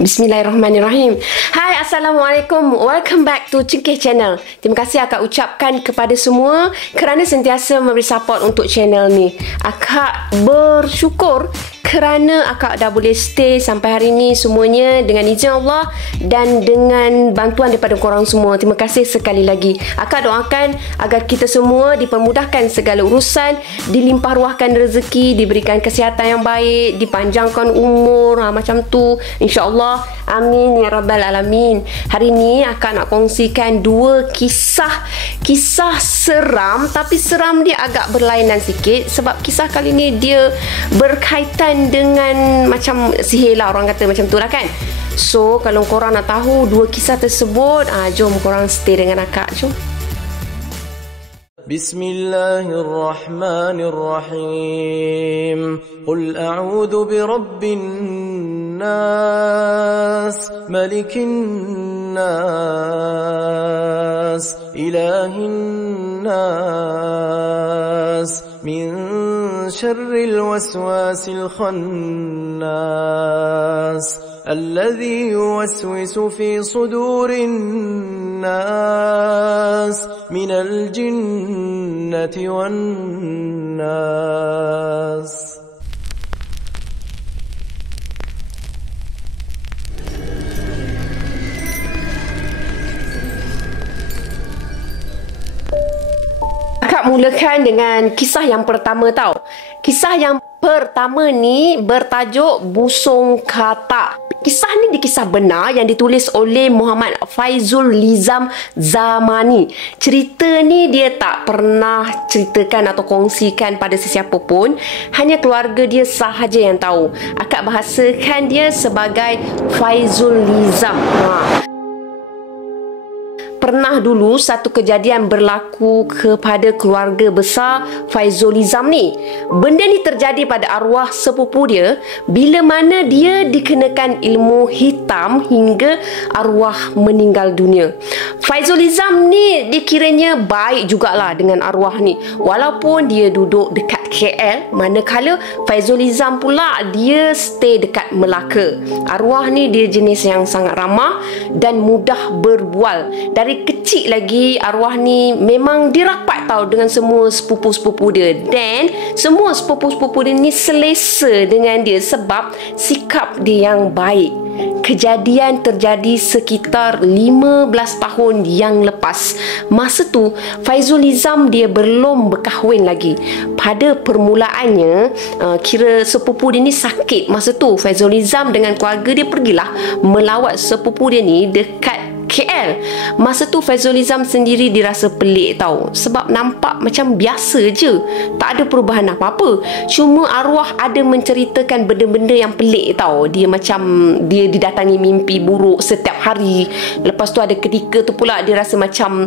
Bismillahirrahmanirrahim. Hai, Assalamualaikum. Welcome back to Cengkeh Channel. Terima kasih akak ucapkan kepada semua kerana sentiasa memberi support untuk channel ni. Akak bersyukur kerana akak dah boleh stay sampai hari ni semuanya dengan izin Allah dan dengan bantuan daripada korang semua. Terima kasih sekali lagi. Akak doakan agar kita semua dipermudahkan segala urusan, dilimpah ruahkan rezeki, diberikan kesihatan yang baik, dipanjangkan umur, macam tu. InsyaAllah. Amin ya rabbal alamin. Hari ni akak nak kongsikan dua kisah seram, tapi seram dia agak berlainan sikit sebab kisah kali ni dia berkaitan dengan macam sihir lah, orang kata macam tu lah kan. So kalau korang nak tahu dua kisah tersebut, jom korang stay dengan akak. Jom. Bismillahirrahmanirrahim. Qul a'udhu birabbin nas, malikin nas, ilahin nas, min syarril waswasil khannas, alladhi yuwaswisu fi sudurin nas, minal jinnati wan nas. Akak mulakan dengan kisah yang pertama tau. Kisah yang pertama ni bertajuk Busung Katak. Kisah ni kisah benar yang ditulis oleh Muhammad Faizul Lizam Zamani. Cerita ni dia tak pernah ceritakan atau kongsikan pada sesiapa pun. Hanya keluarga dia sahaja yang tahu. Akak bahasakan dia sebagai Faizul Lizam. Pernah dulu satu kejadian berlaku kepada keluarga besar Faizul Lizam ni. Benda ni terjadi pada arwah sepupu dia bila mana dia dikenakan ilmu hitam hingga arwah meninggal dunia. Faizul Lizam ni dikiranya baik jugalah dengan arwah ni walaupun dia duduk dekat KL, manakala Faizul Lizam pula dia stay dekat Melaka. Arwah ni dia jenis yang sangat ramah dan mudah berbual. Dari kecil lagi arwah ni memang dia rapat tau dengan semua sepupu-sepupu dia, dan semua sepupu-sepupu dia ni selesa dengan dia sebab sikap dia yang baik. Kejadian terjadi sekitar 15 tahun yang lepas. Masa tu Faizul Lizam dia belum berkahwin lagi. Pada permulaannya kira sepupu dia ni sakit. Masa tu Faizul Lizam dengan keluarga dia pergilah melawat sepupu dia ni dekat KL. Masa tu Faizul Lizam sendiri dirasa pelik tau, sebab nampak macam biasa je, tak ada perubahan apa-apa. Cuma arwah ada menceritakan benda-benda yang pelik tau. Dia macam dia didatangi mimpi buruk setiap hari. Lepas tu ada ketika tu pula dia rasa macam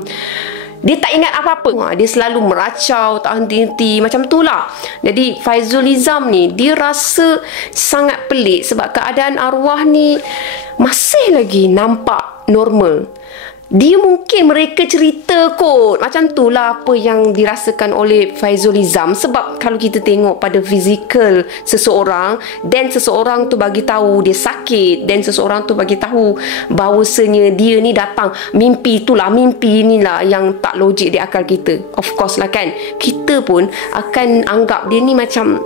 dia tak ingat apa-apa. Dia selalu meracau, tak henti-henti, macam tu lah. Jadi Faizul Lizam ni dia rasa sangat pelik sebab keadaan arwah ni masih lagi nampak normal. Dia mungkin mereka cerita kot. Macam tu lah apa yang dirasakan oleh Faizul Lizam. Sebab kalau kita tengok pada fizikal seseorang, dan seseorang tu bagi tahu dia sakit, dan seseorang tu bagi tahu bahawasanya dia ni datang mimpi, itulah mimpi inilah yang tak logik di akal kita. Of course lah kan, kita pun akan anggap dia ni macam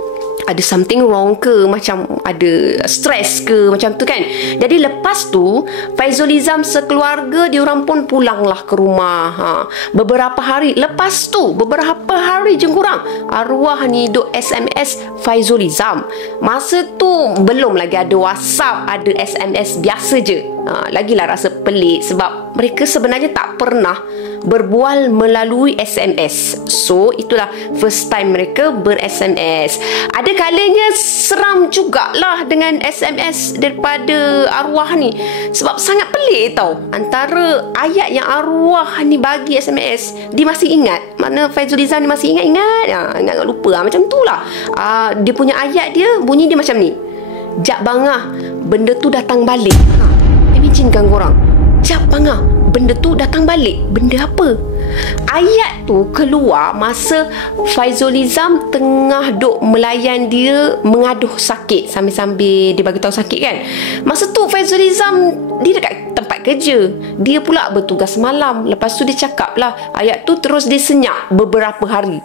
ada something wrong ke, macam ada stres ke, macam tu kan. Jadi lepas tu Faizul Lizam sekeluarga diorang pun pulanglah ke rumah. Beberapa hari lepas tu, beberapa hari je kurang, arwah ni duk SMS Faizul Lizam. Masa tu belum lagi ada WhatsApp, ada SMS biasa je. Lagilah rasa pelik sebab mereka sebenarnya tak pernah berbual melalui SMS. So itulah first time mereka ber-SMS. Ada kalanya seram jugalah dengan SMS daripada arwah ni, sebab sangat pelik tau. Antara ayat yang arwah ni bagi SMS, dia masih ingat. Mana Faizul Lizam ni masih ingat, ingat lupa macam tu lah. Dia punya ayat dia bunyi dia macam ni: "Jak bangah, benda tu datang balik." Imaginekan korang, "Jak bangah, benda tu datang balik. Benda apa? Ayat tu keluar masa Faizul Izam tengah duk melayan dia mengaduh sakit, sambil-sambil dia bagi tahu sakit kan. Masa tu Faizul Izam dia dekat tempat kerja, dia pula bertugas malam. Lepas tu dia cakap lah, ayat tu terus dia senyap beberapa hari.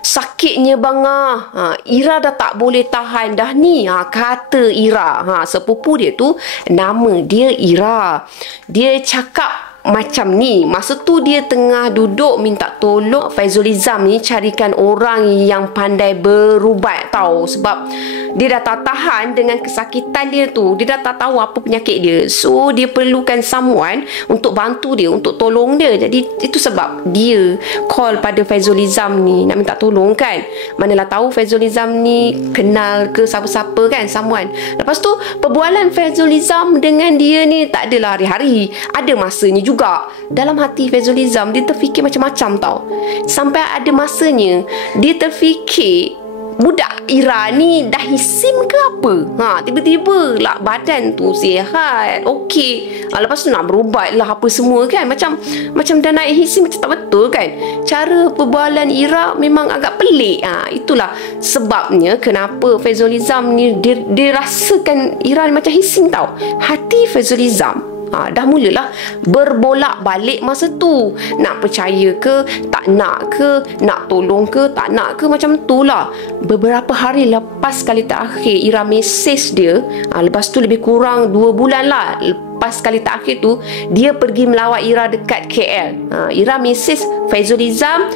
Sakitnya bangah, Ira dah tak boleh tahan dah ni, kata Ira. Sepupu dia tu nama dia Ira. Dia cakap macam ni. Masa tu dia tengah duduk minta tolong Faizul Izam ni carikan orang yang pandai berubat tau. Sebab dia dah tak tahan dengan kesakitan dia tu. Dia dah tak tahu apa penyakit dia. So dia perlukan someone untuk bantu dia, untuk tolong dia. Jadi itu sebab dia call pada Faizul Izam ni nak minta tolong kan. Manalah tahu Faizul Izam ni kenal ke siapa-siapa kan, someone. Lepas tu perbualan Faizul Izam dengan dia ni tak adalah hari-hari. Ada masanya juga. Dalam hati Faizul Izam dia terfikir macam-macam tau. Sampai ada masanya dia terfikir budak Ira ni dah hisim ke apa. Tiba-tiba lah badan tu sihat, okey. Lepas tu nak berubat lah apa semua kan. Macam dah naik hisim, macam tak betul kan. Cara perbualan Ira memang agak pelik. Itulah sebabnya kenapa Faizul Izam ni dia rasakan Ira ni macam hisim tau. Hati Faizul Izam dah mulalah berbolak balik masa tu. Nak percaya ke, tak nak ke, nak tolong ke, tak nak ke, macam tu lah. Beberapa hari lepas kali terakhir Ira mesej dia, lepas tu lebih kurang 2 bulan lah lepas kali terakhir tu, dia pergi melawat Ira dekat KL. Ira mesej Faizul Izam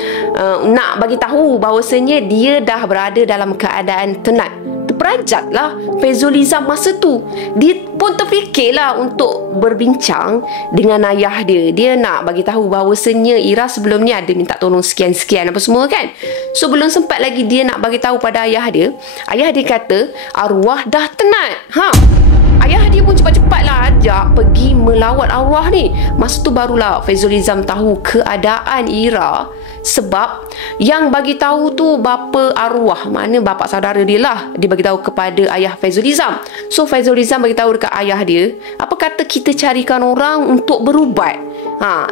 nak bagi tahu bahawasanya dia dah berada dalam keadaan tenat. Terperanjat lah Faizul Izam masa tu. Dia pun terfikirlah untuk berbincang dengan ayah dia. Dia nak bagi tahu bahawasanya Ira sebelum ni ada minta tolong sekian-sekian apa semua kan. So belum sempat lagi dia nak bagi tahu pada ayah dia. Ayah dia kata arwah dah tenat. Ayah dia pun cepat-cepatlah ajak pergi melawat arwah ni. Masa tu barulah Faizul Izam tahu keadaan Ira. Sebab yang bagi tahu tu bapa arwah, mana bapa saudara dia lah. Dia bagi tahu kepada ayah Faizul Izam. So Faizul Izam bagi tahu dekat ayah dia, apa kata kita carikan orang untuk berubat.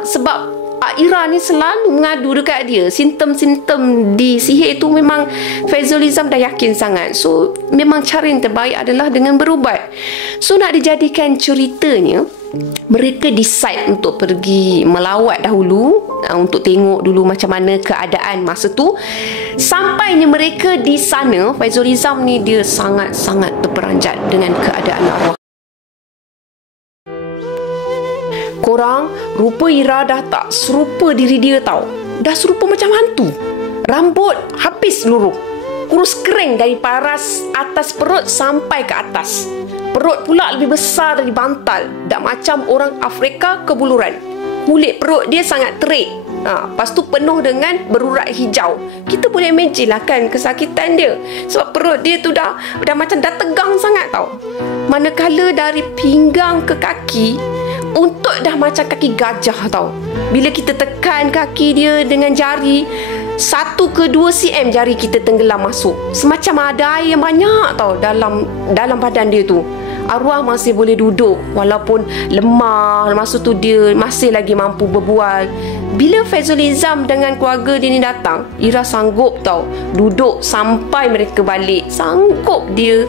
Sebab Ira ni selalu mengadu dekat dia. Simptom-simptom di sihir tu memang Faizul Izam dah yakin sangat. So memang cara yang terbaik adalah dengan berubat. So nak dijadikan ceritanya, mereka decide untuk pergi melawat dahulu, untuk tengok dulu macam mana keadaan masa tu. Sampainya mereka di sana, Faizul Izam ni dia sangat-sangat terperanjat dengan keadaan arwah. Korang, rupa Ira dah tak serupa diri dia tau. Dah serupa macam hantu. Rambut habis seluruh. Kurus kering dari paras atas perut sampai ke atas. Perut pula lebih besar dari bantal. Dah macam orang Afrika kebuluran. Kulit perut dia sangat terik. Lepas tu penuh dengan berurat hijau. Kita boleh imagine lah kan kesakitan dia. Sebab perut dia tu dah macam dah tegang sangat tau. Manakala dari pinggang ke kaki, untuk dah macam kaki gajah tau. Bila kita tekan kaki dia dengan jari, 1 ke 2 cm jari kita tenggelam masuk. Semacam ada air yang banyak tau dalam badan dia tu. Arwah masih boleh duduk walaupun lemah. Masa tu dia masih lagi mampu berbual. Bila Faizul Izam dengan keluarga dia ni datang, Ira sanggup tau duduk sampai mereka balik. Sanggup dia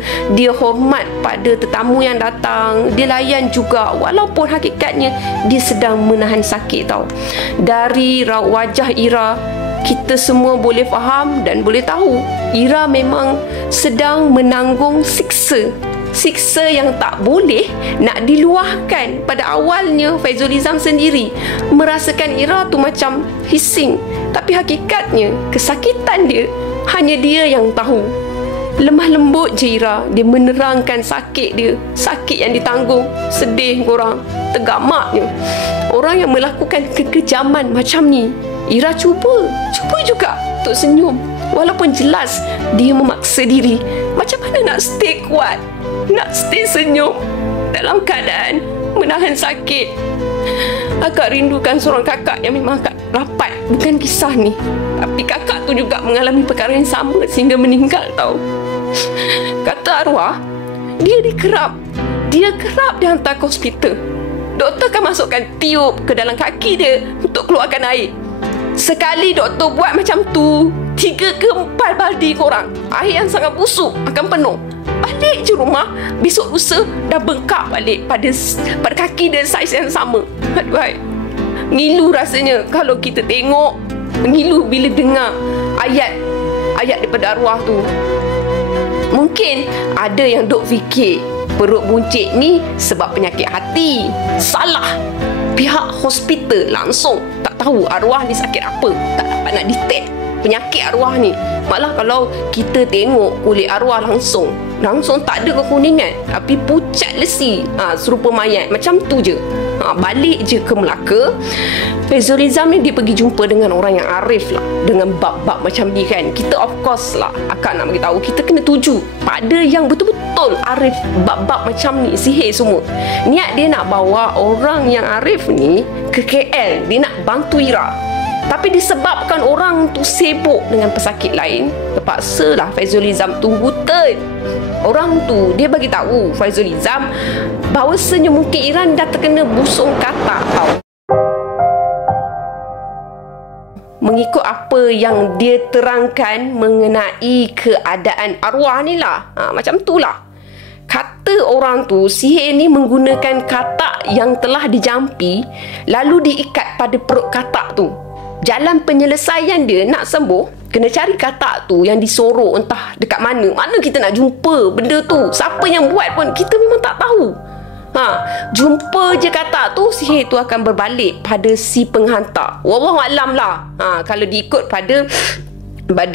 hormat pada tetamu yang datang. Dia layan juga walaupun hakikatnya dia sedang menahan sakit tau. Dari raut wajah Ira, kita semua boleh faham dan boleh tahu Ira memang sedang menanggung siksa yang tak boleh nak diluahkan. Pada awalnya Faizul Izam sendiri merasakan Ira tu macam hising, tapi hakikatnya kesakitan dia hanya dia yang tahu. Lemah lembut je Ira, dia menerangkan sakit dia, sakit yang ditanggung. Sedih korang, tergamaknya orang yang melakukan kekejaman macam ni. Ira cuba juga untuk senyum, walaupun jelas dia memaksa diri. Macam mana nak stay kuat, nak stay senyum dalam keadaan menahan sakit. Akak rindukan seorang kakak yang memang akak rapat. Bukan kisah ni, tapi kakak tu juga mengalami perkara yang sama sehingga meninggal tau. Kata arwah, dia kerap dihantar ke hospital. doktor akan masukkan tiup ke dalam kaki dia untuk keluarkan air. Sekali doktor buat macam tu, 3 ke 4 baldi korang, air yang sangat busuk akan penuh. Balik je rumah, besok lusa dah bengkak balik pada kaki dia saiz yang sama. Aduhai, ngilu rasanya kalau kita tengok, ngilu bila dengar ayat daripada arwah tu. Mungkin ada yang duk fikir perut buncit ni sebab penyakit hati. Salah. Pihak hospital langsung tak tahu arwah ni sakit apa, tak dapat nak detect penyakit arwah ni. Malah kalau kita tengok kulit arwah langsung tak ada kekuningan, tapi pucat lesi, serupa mayat. Macam tu je. Balik je ke Melaka, Faizul Izam ni dia pergi jumpa dengan orang yang arif lah, dengan bab-bab macam ni kan. Kita of course lah akan nak beritahu, kita kena tuju pada yang betul-betul arif bab-bab macam ni, sihir semua. Niat dia nak bawa orang yang arif ni ke KL, dia nak bantu Ira. Tapi disebabkan orang tu sibuk dengan pesakit lain, terpaksalah Faizul Izam tu hutun. Orang tu dia bagi tahu Faizul Izam bahawasanya mungkin Iran dah terkena busung katak tau. Mengikut apa yang dia terangkan mengenai keadaan arwah ni lah, macam tu lah. Kata orang tu, sihir ni menggunakan katak yang telah dijampi lalu diikat pada perut katak tu. Jalan penyelesaian dia nak sembuh, kena cari katak tu yang disorok entah dekat mana. Mana kita nak jumpa benda tu? Siapa yang buat pun kita memang tak tahu. Jumpa je katak tu, sihir tu akan berbalik pada si penghantar. Wallahualam lah. Kalau diikut pada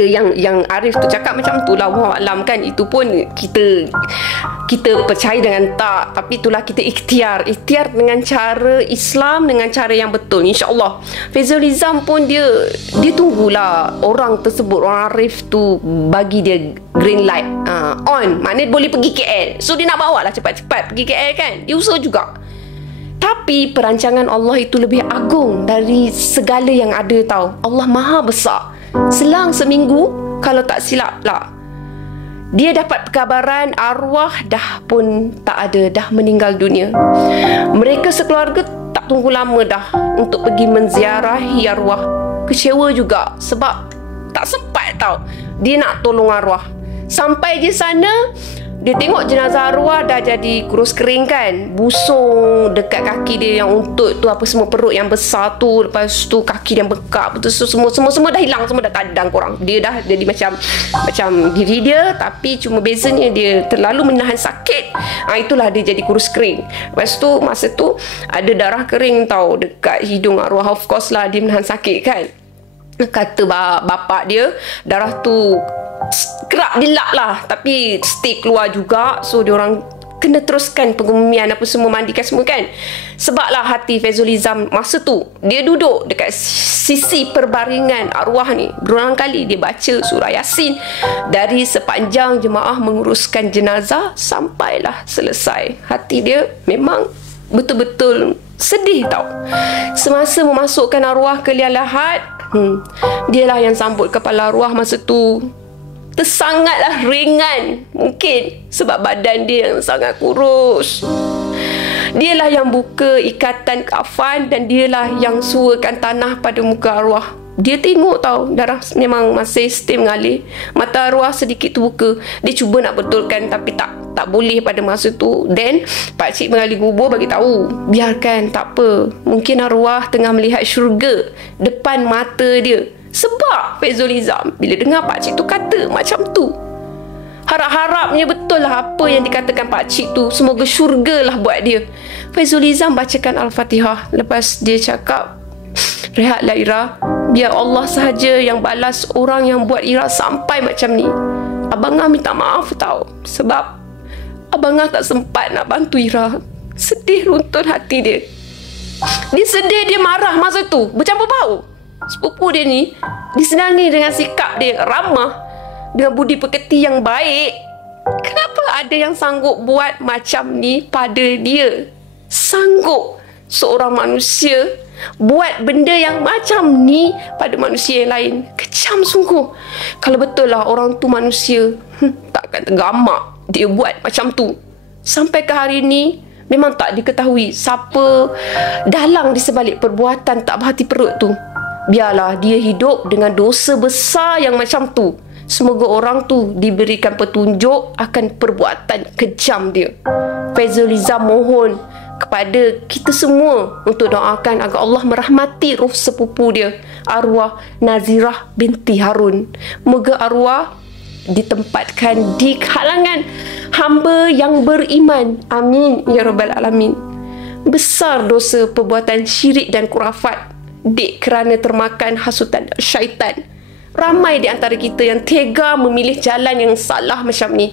yang Arif tu cakap macam tu lah, wallahualam kan. Itu pun kita percaya dengan tak, tapi itulah kita ikhtiar dengan cara Islam, dengan cara yang betul, insya-Allah. Faizul Izam pun dia tunggulah orang tersebut, orang Arif tu bagi dia green light, on, maknanya boleh pergi KL. So dia nak bawa lah cepat-cepat pergi KL kan, dia usaha juga. Tapi perancangan Allah itu lebih agung dari segala yang ada tau. Allah maha besar. Selang seminggu, kalau tak silap lah, dia dapat perkabaran arwah dah pun tak ada, dah meninggal dunia. Mereka sekeluarga tak tunggu lama dah untuk pergi menziarahi arwah. Kecewa juga sebab tak sempat tau dia nak tolong arwah. Sampai je sana, dia tengok jenazah arwah dah jadi kurus kering kan, busung dekat kaki dia yang untut tu, apa semua perut yang besar tu, lepas tu kaki dia bengkak betul, semua dah hilang, semua dah tak ada korang. Dia dah jadi macam diri dia, tapi cuma bezanya dia terlalu menahan sakit. Itulah dia jadi kurus kering. Lepas tu masa tu ada darah kering tau dekat hidung arwah. Of course lah dia menahan sakit kan. Kata bapak dia, darah tu kerap dilap lah, tapi stay keluar juga. So diorang kena teruskan pengumian apa semua, mandikan semua kan. Sebablah hati Faizul Izam masa tu, dia duduk dekat sisi perbaringan arwah ni, berulang kali dia baca surah Yasin dari sepanjang jemaah menguruskan jenazah sampailah selesai. Hati dia memang betul-betul sedih tau. Semasa memasukkan arwah ke liang lahat, dialah yang sambut kepala arwah masa tu. Tersangatlah ringan, mungkin sebab badan dia yang sangat kurus. Dialah yang buka ikatan kafan dan dialah yang suakan tanah pada muka arwah. Dia tengok tau, darah memang masih stay mengalir. Mata arwah sedikit terbuka. Dia cuba nak betulkan tapi tak boleh pada masa tu. Then pakcik mengali kubur bagi tahu, biarkan, tak apa. Mungkin arwah tengah melihat syurga depan mata dia. Sebab Faizul Izam bila dengar pakcik tu kata macam tu, harap-harapnya betul lah apa yang dikatakan pakcik tu. Semoga syurga lah buat dia. Faizul Izam bacakan Al-Fatihah. Lepas dia cakap, rehatlah Ira, biar Allah sahaja yang balas orang yang buat Ira sampai macam ni. Abangah minta maaf tau, sebab abangah tak sempat nak bantu Ira. Sedih runtun hati dia. Dia sedih, dia marah masa tu, bercampur bau. Sepupu dia ni disenangi dengan sikap dia ramah, dengan budi pekerti yang baik. Kenapa ada yang sanggup buat macam ni pada dia? Sanggup seorang manusia buat benda yang macam ni pada manusia yang lain. Kejam sungguh. Kalau betul lah orang tu manusia, takkan tergamak dia buat macam tu. Sampai ke hari ni Memang tak diketahui siapa dalang di sebalik perbuatan tak berhati perut tu. Biarlah dia hidup dengan dosa besar yang macam tu. Semoga orang tu diberikan petunjuk akan perbuatan kejam dia. Faizul Izam mohon kepada kita semua untuk doakan agar Allah merahmati roh sepupu dia, arwah Nazirah binti Harun. Moga arwah ditempatkan di kalangan hamba yang beriman. Amin ya rabbal alamin. Besar dosa perbuatan syirik dan kurafat dek kerana termakan hasutan syaitan. Ramai di antara kita yang tega memilih jalan yang salah macam ni.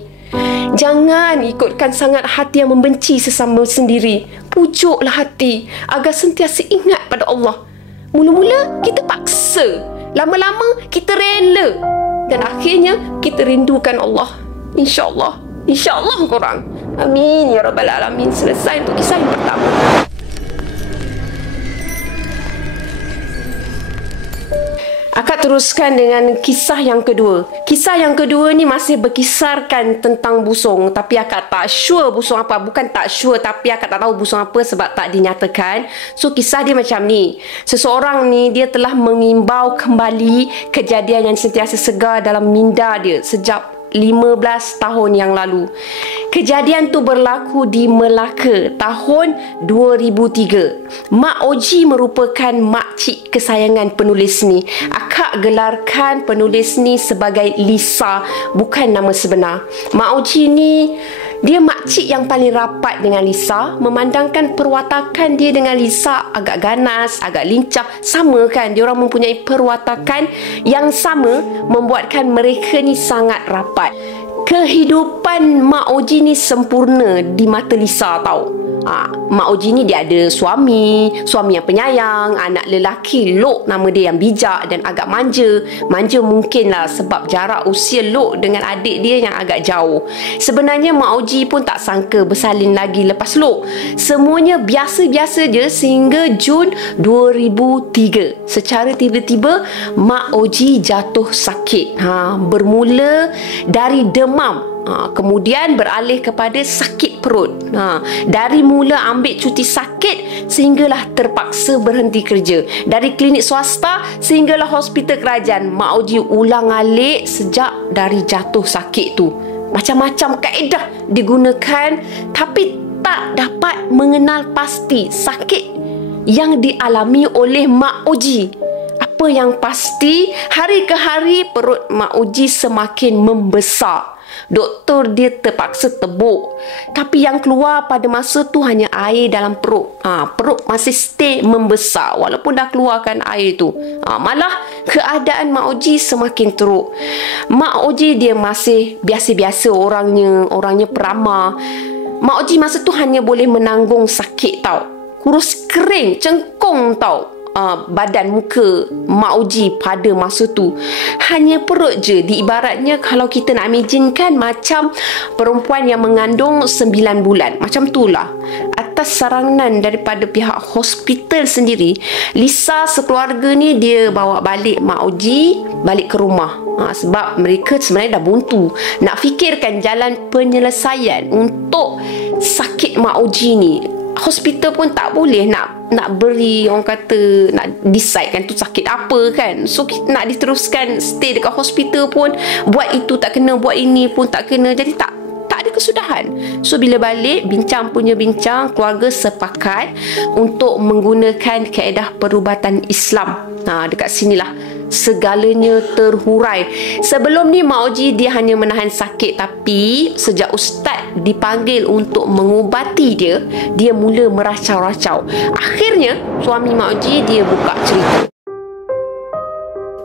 Jangan ikutkan sangat hati yang membenci sesama sendiri. Pujuklah hati agar sentiasa ingat pada Allah. Mula-mula kita paksa, lama-lama kita rela, dan akhirnya kita rindukan Allah. InsyaAllah, InsyaAllah korang. Amin ya rabbal alamin. Selesai untuk kisah yang pertama. Akak teruskan dengan kisah yang kedua. Kisah yang kedua ni masih berkisarkan tentang busung, tapi akak tak sure busung apa. Bukan tak sure, tapi akak tak tahu busung apa sebab tak dinyatakan. So kisah dia macam ni. Seseorang ni dia telah mengimbau kembali kejadian yang sentiasa segar dalam minda dia sejak 15 tahun yang lalu. Kejadian tu berlaku di Melaka tahun 2003. Mak Oji merupakan makcik kesayangan penulis ni. Akak gelarkan penulis ni sebagai Lisa, bukan nama sebenar. Mak Oji ni dia makcik yang paling rapat dengan Lisa. Memandangkan perwatakan dia dengan Lisa agak ganas, agak lincah. Sama kan, diorang mempunyai perwatakan yang sama, membuatkan mereka ni sangat rapat. Kehidupan Mak Oji ni sempurna di mata Lisa tau. Mak Oji ni dia ada suami yang penyayang, anak lelaki Lok, nama dia yang bijak dan agak manja. Manja mungkinlah sebab jarak usia Lok dengan adik dia yang agak jauh. Sebenarnya Mak Oji pun tak sangka bersalin lagi lepas Lok. Semuanya biasa-biasa je sehingga Jun 2003. Secara tiba-tiba Mak Oji jatuh sakit. Bermula dari demam. Kemudian beralih kepada sakit perut. Dari mula ambil cuti sakit sehinggalah terpaksa berhenti kerja. Dari klinik swasta sehinggalah hospital kerajaan. Mak Oji ulang alik sejak dari jatuh sakit tu. Macam-macam kaedah digunakan, tapi tak dapat mengenal pasti sakit yang dialami oleh Mak Oji. Apa yang pasti, hari ke hari perut Mak Oji semakin membesar. Doktor dia terpaksa tebuk, tapi yang keluar pada masa tu hanya air dalam perut. Perut masih stay membesar walaupun dah keluarkan air tu. Malah keadaan Mak Oji semakin teruk. Mak Oji dia masih biasa-biasa orangnya peramah. Mak Oji masa tu hanya boleh menanggung sakit tau. Kurus kering, cengkung tau. Badan muka Mak Oji pada masa tu hanya perut je. Diibaratnya kalau kita nak imagine macam perempuan yang mengandung 9 bulan. Macam tu lah. Atas saranan daripada pihak hospital sendiri, Lisa sekeluarga ni dia bawa balik Mak Oji balik ke rumah. Sebab mereka sebenarnya dah buntu nak fikirkan jalan penyelesaian untuk sakit Mak Oji ni. Hospital pun tak boleh nak beri, orang kata nak decide kan tu sakit apa kan. So nak diteruskan stay dekat hospital pun buat itu tak kena, buat ini pun tak kena. Jadi tak ada kesudahan. So bila balik bincang, keluarga sepakat untuk menggunakan kaedah perubatan Islam. Dekat sinilah segalanya terhurai. Sebelum ni Mak Oji dia hanya menahan sakit, tapi sejak ustaz dipanggil untuk mengubati dia mula meracau-racau. Akhirnya suami Mak Oji dia buka cerita.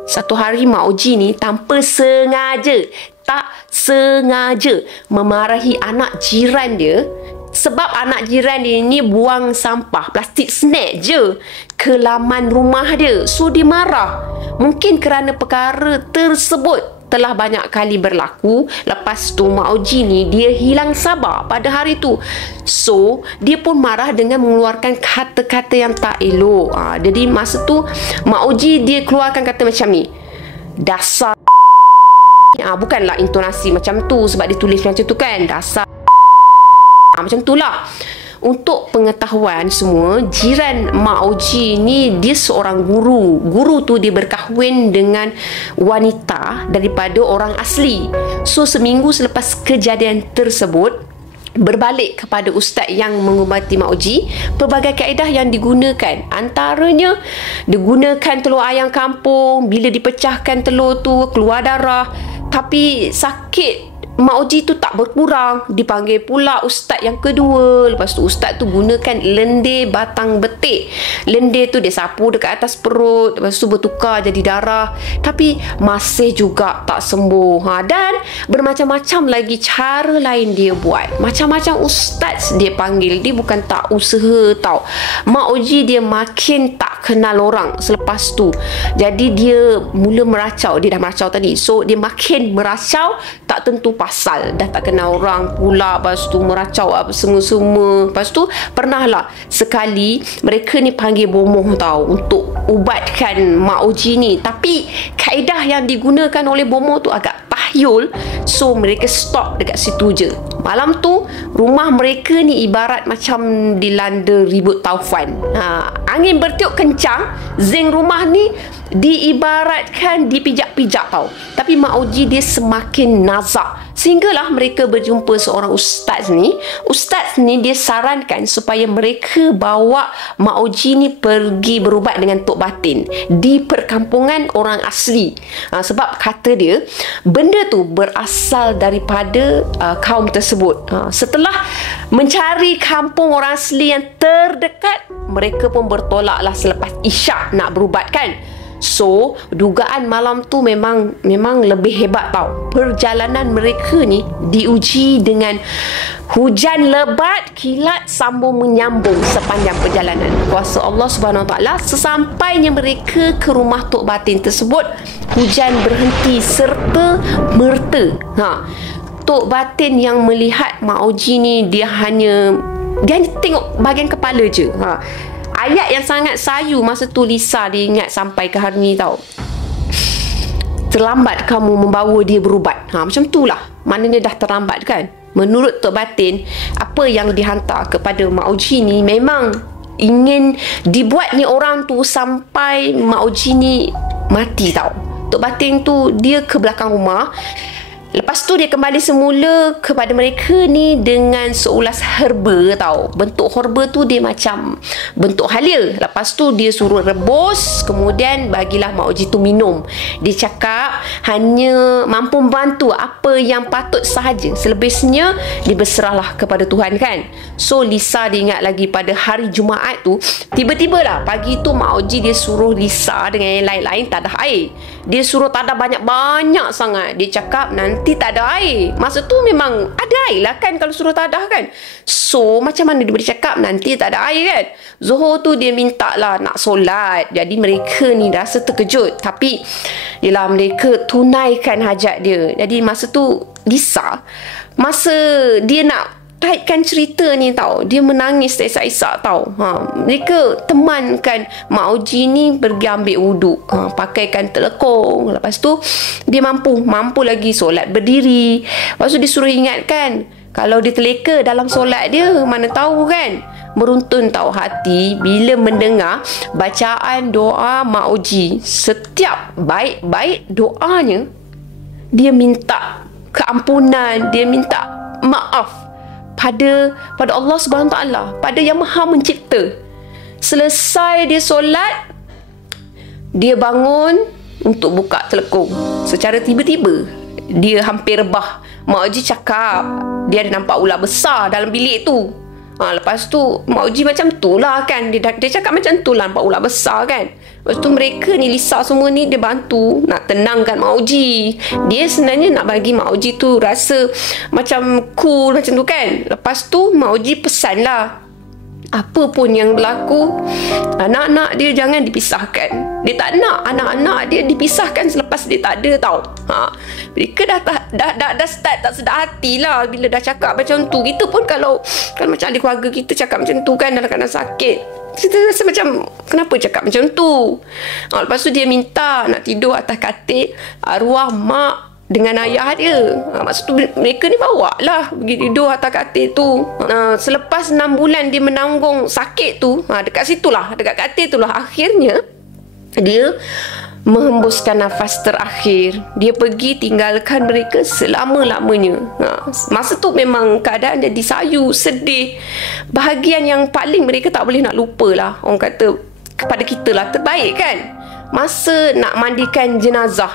Satu hari Mak Oji ni tanpa sengaja, tak sengaja memarahi anak jiran dia. Sebab anak jiran dia ni buang sampah plastik snack je ke laman rumah dia. So dia marah. Mungkin kerana perkara tersebut telah banyak kali berlaku. Lepas tu Mak Oji ni dia hilang sabar pada hari tu. So dia pun marah dengan mengeluarkan kata-kata yang tak elok. Jadi masa tu Mak Oji dia keluarkan kata macam ni. Dasar. Bukanlah intonasi macam tu sebab dia tulis macam tu kan. Dasar. Macam tu lah. untuk pengetahuan semua, jiran Mak Oji ni dia seorang guru. Guru tu dia berkahwin dengan wanita daripada orang asli. So seminggu selepas kejadian tersebut, berbalik kepada ustaz yang mengubati Mak Oji, pelbagai kaedah yang digunakan, antaranya digunakan telur ayam kampung. Bila dipecahkan telur tu keluar darah, tapi sakit Mak Oji tu tak berkurang. Dipanggil pula ustaz yang kedua. Lepas tu ustaz tu gunakan lendir batang betik. Lendir tu dia sapu dekat atas perut, lepas tu bertukar jadi darah, tapi masih juga tak sembuh. Dan bermacam-macam lagi cara lain dia buat. Macam-macam ustaz dia panggil. Dia bukan tak usaha tau. Mak Oji dia makin tak kenal orang selepas tu. Jadi dia mula meracau. Dia dah meracau tadi, so dia makin meracau, tak tentu pasal, dah tak kenal orang pula. Lepas tu meracau apa semua-semua. Lepas tu pernah lah sekali mereka ni panggil bomoh tau untuk ubatkan Mak Oji ni, tapi kaedah yang digunakan oleh bomoh tu agak tahyul, so mereka stop dekat situ je. Malam tu rumah mereka ni ibarat macam dilanda ribut taufan. Angin bertiup kencang, zinc rumah ni diibaratkan dipijak-pijak tau. Tapi Mak Oji dia semakin nazak, sehinggalah mereka berjumpa seorang ustaz ni. Ustaz ni dia sarankan supaya mereka bawa Mak Oji ni pergi berubat dengan tok batin di perkampungan orang asli. Sebab kata dia benda tu berasal daripada kaum tersebut. Setelah mencari kampung orang asli yang terdekat, mereka pun bertolaklah selepas isyak nak berubat kan. So, dugaan malam tu memang lebih hebat tau. Perjalanan mereka ni diuji dengan hujan lebat, kilat sambung menyambung sepanjang perjalanan. Kuasa Allah Subhanahu Wa Taala, sesampainya mereka ke rumah tok batin tersebut, hujan berhenti serta merta. Tok batin yang melihat Mak Oji ni dia hanya tengok bahagian kepala je. Ayat yang sangat sayu masa tu Lisa dia ingat sampai ke hari ni tau. Terlambat kamu membawa dia berubat. Macam tu lah. Maknanya dah terlambat kan. Menurut tok batin, apa yang dihantar kepada Mak Oji ni memang ingin dibuat ni orang tu sampai Mak Oji ni mati tau. Tok batin tu dia ke belakang rumah. Lepas tu dia kembali semula kepada mereka ni dengan seulas herba tau. Bentuk herba tu dia macam bentuk halia. Lepas tu dia suruh rebus, kemudian bagilah Mak Oji tu minum. Dia cakap hanya mampu membantu apa yang patut sahaja. Selebihnya dia berserahlah kepada Tuhan kan. So Lisa dia ingat lagi pada hari Jumaat tu, tiba-tiba lah pagi tu Mak Oji dia suruh Lisa dengan yang lain-lain tadah air. Dia suruh tadah banyak-banyak sangat. Dia cakap nanti tak ada air. Masa tu memang ada air lah kan kalau suruh tadah kan. So macam mana dia boleh cakap nanti tak ada air kan. Zuhur tu dia minta lah nak solat. Jadi mereka ni rasa terkejut, tapi yelah mereka tunaikan hajat dia. Jadi masa tu Lisa, masa dia nak taitkan cerita ni tau, dia menangis teresak-isak tau. Mereka temankan Mak Oji ni pergi ambil wuduk, pakaikan telekong. Lepas tu dia mampu lagi solat berdiri. Lepas tu dia suruh ingatkan, kalau dia terleka dalam solat dia, mana tahu kan. Meruntun tau hati bila mendengar bacaan doa Mak Oji. Setiap baik-baik doanya, dia minta keampunan, dia minta maaf pada Allah Subhanahu Wa Taala, pada Yang Maha Mencipta. Selesai dia solat, dia bangun untuk buka telekung. Secara tiba-tiba dia hampir rebah. Mak Oji cakap dia ada nampak ular besar dalam bilik tu. Lepas tu Mak Oji macam tu lah kan, dia cakap macam tu lah, nampak ular besar kan. Lepas tu mereka ni Lisa semua ni dia bantu nak tenangkan Mak Oji. Dia sebenarnya nak bagi Mak Oji tu rasa macam cool macam tu kan. Lepas tu Mak Oji pesan lah, apa pun yang berlaku, anak-anak dia jangan dipisahkan. Dia tak nak anak-anak dia dipisahkan selepas dia tak ada tau. Mereka dah start tak sedar hati lah bila dah cakap macam tu. Kita pun kalau macam ahli keluarga kita cakap macam tu kan dalam keadaan sakit, kita rasa macam kenapa cakap macam tu. Lepas tu dia minta nak tidur atas katil, arwah mak dengan ayah dia. Maksud tu mereka ni bawa lah pergi tidur atas katil tu. Selepas 6 bulan dia menanggung sakit tu, dekat situlah, dekat katil tu lah akhirnya dia menghembuskan nafas terakhir. Dia pergi tinggalkan mereka selama-lamanya. Masa tu memang keadaan jadi sayu, sedih. Bahagian yang paling mereka tak boleh nak lupa lah, orang kata kepada kita lah, terbaik kan, masa nak mandikan jenazah,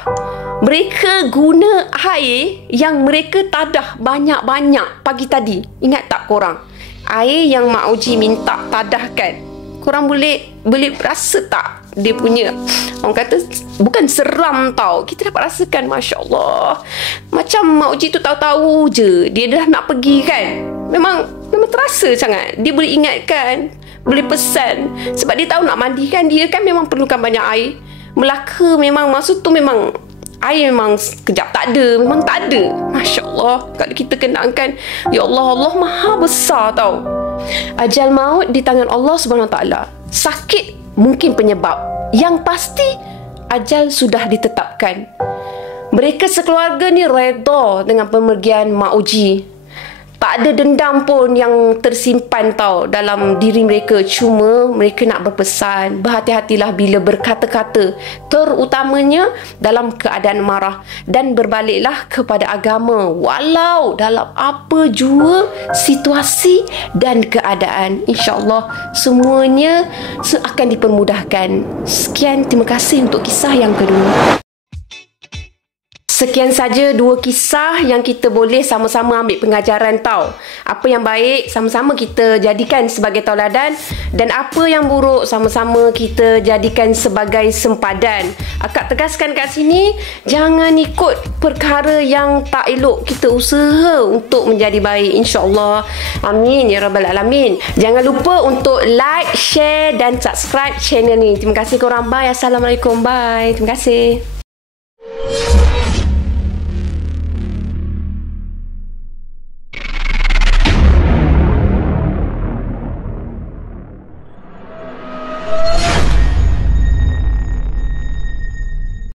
mereka guna air yang mereka tadah banyak-banyak pagi tadi. Ingat tak korang? Air yang Mak Oji minta tadahkan. Korang boleh rasa tak dia punya, orang kata bukan seram tau, kita dapat rasakan, Masya Allah, macam Mak Oji tu tahu-tahu je dia dah nak pergi kan. Memang terasa sangat. Dia boleh ingatkan, boleh pesan, sebab dia tahu nak mandikan dia kan memang perlukan banyak air. Melaka memang maksud tu memang air memang sekejap tak ada, memang tak ada. Masya Allah, kalau kita kenangkan, ya Allah, Allah maha besar tau. Ajal maut di tangan Allah SWT. Sakit mungkin penyebab, yang pasti ajal sudah ditetapkan. Mereka sekeluarga ni reda dengan pemergian Mak Oji. Tak ada dendam pun yang tersimpan tau dalam diri mereka. Cuma mereka nak berpesan, berhati-hatilah bila berkata-kata, terutamanya dalam keadaan marah, dan berbaliklah kepada agama walau dalam apa jua situasi dan keadaan. InsyaAllah semuanya akan dipermudahkan. Sekian, terima kasih untuk kisah yang kedua. Sekian saja 2 kisah yang kita boleh sama-sama ambil pengajaran tau. Apa yang baik sama-sama kita jadikan sebagai tauladan, dan apa yang buruk sama-sama kita jadikan sebagai sempadan. Akak tegaskan kat sini, jangan ikut perkara yang tak elok. Kita usaha untuk menjadi baik, insya-Allah. Amin ya rabbal alamin. Jangan lupa untuk like, share dan subscribe channel ni. Terima kasih korang. Bye. Assalamualaikum. Bye. Terima kasih.